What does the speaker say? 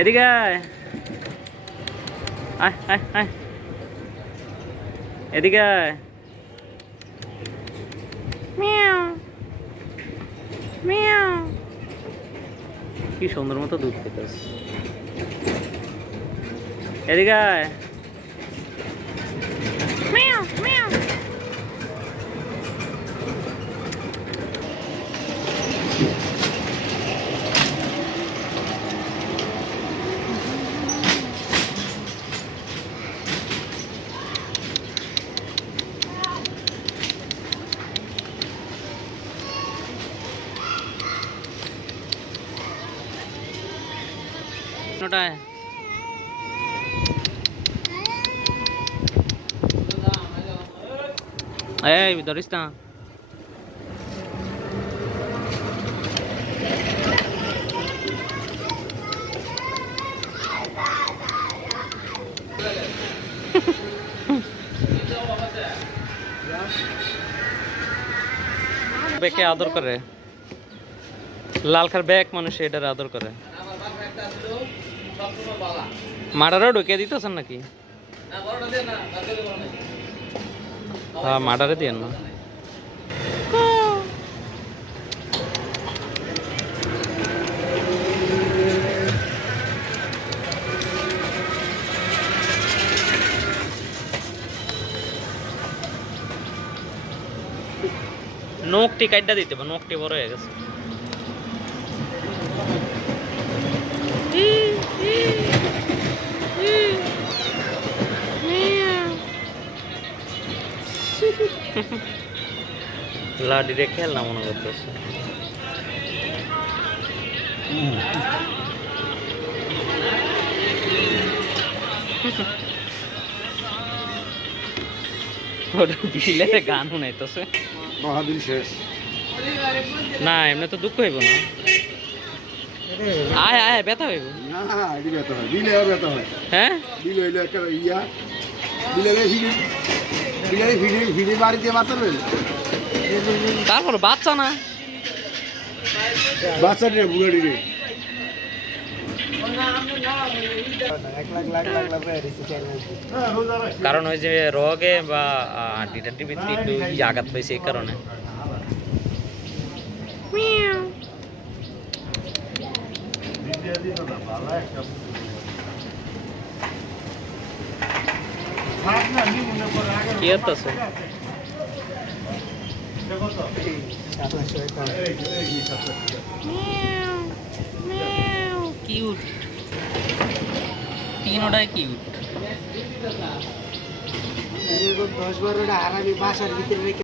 এদিকে আয় আয় আয় আয় এদিকে আয় মিয়াও মিয়াও কি সুন্দর মতো দুধ খেতেছ এদিকে আয় মিয়াও মিয়াও ওটায় এই ধরিস না বেকে আদর করে লালখার ব্যাগ মানুষ এটার আদর করে মাডারও ঢুকিয়ে দিতেছেন নাকি হ্যাঁ মাডারে দিয়েন না নখটি কাটটা দিতে হবে নখটি বড় হয়ে গেছে লাডি রে খেলনা মনে করতেছে দিলে গান শুনাইতেছে মহাদিন শেষ না এমনি তো দুঃখ হইব না আয় আয় ব্যথা হইব না এটি ব্যথা হয় দিলে ব্যথা হয় হ্যাঁ দিলে হইলে একটা ইয়া দিলে ভিড়ে বাড়িতে মাতাবেন তারপর বাচ্চা না বাচ্চাটি বুড়াটি রে কারণ ওই যে রোগে বা হাড্ডি টাড্ডি ভিত্তি একটু আঘাত পাইছে এই কারণে কি হচ্ছে কিউট তিনটাই কিউট 10-12টা আরামি বাসার ভিতরে